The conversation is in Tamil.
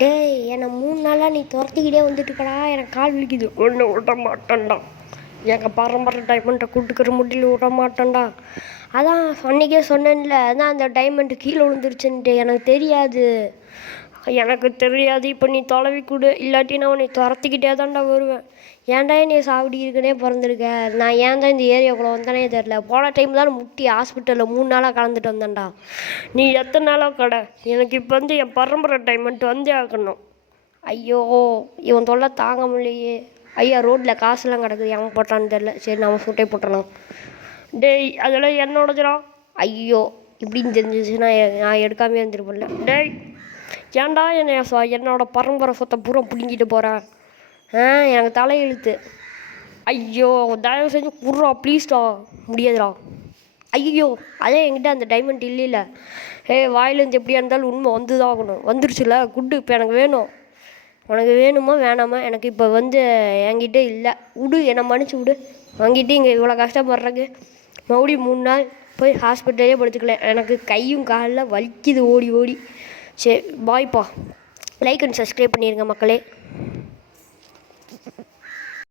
டேய் என்னை 3 நாளாக நீ துரத்திக்கிட்டே வந்துட்டுக்கடா, எனக்கு கால் வலிக்குது. ஒன்று விட மாட்டேன்டா, எங்கள் பரம்பரை டைமண்ட்டை கூட்டுக்கிற முடியல, விட மாட்டேன்டா. அதான் அன்றைக்கே சொன்னேன்ல, அதான் அந்த டைமண்ட் கீழே விழுந்துருச்சுன்ட்டு. எனக்கு தெரியாது. இப்போ நீ தொலைவி கொடு, இல்லாட்டி நான் உன்னை துரத்திக்கிட்டே தான்டா வருவேன். ஏன்டா என்னை சாப்பிடி இருக்குன்னே பிறந்திருக்க. நான் ஏன் தான் இந்த ஏரியாக்குள்ளே வந்தேனே தெரில. போன டைம் தான் முட்டி ஹாஸ்பிட்டலில் 3 நாளாக கலந்துட்டு வந்தேன்டா. நீ எத்தனை நாளாக கடை? எனக்கு இப்போ என் பரம்பரை டைமண்ட் வந்தே ஆக்கணும். ஐயோ, இவன் தொல்லை தாங்க முடியலையே. ஐயா, ரோட்டில் காசுலாம் கிடக்குது, எவன் போட்டான்னு தெரில. சரி, நம்ம சுட்டை போட்டலாம். டேய், அதெல்லாம் என்னோடதுடா. ஐயோ, இப்படின்னு தெரிஞ்சிச்சுன்னா நான் எடுக்காமே இருந்துருப்பேன்ல. டேய், ஏன்டா என்னோட பரம்பரை சொத்தை பூரா பிடுங்கிட்டு போகிறேன்? எனக்கு தலையெழுத்து. ஐயோ, தயவு செஞ்சு குர்றா ப்ளீஸ்டா. முடியாதுடா. ஐயோ, அதே என்கிட்ட அந்த டைமண்ட் இல்லைல்ல. வாயிலேருந்து எப்படியா இருந்தாலும் உண்மை வந்து தான் ஆகணும். வந்துருச்சுல, குட்டு. இப்போ எனக்கு வேணும். உனக்கு வேணுமா வேணாமா? எனக்கு இப்போ என்கிட்ட இல்லை. விடு, என்னை மன்னிச்சு விடு. வாங்கிட்டு இங்கே இவ்வளோ கஷ்டப்படுறக்கு மறுபடியும் 3 நாள் போய் ஹாஸ்பிட்டலே படுத்துக்கல. எனக்கு கையும் காலில் வலிக்குது ஓடி ஓடி. சரி, பாய்ப்பா. லைக் அண்ட் சப்ஸ்கிரைப் பண்ணிடுங்க மக்களே.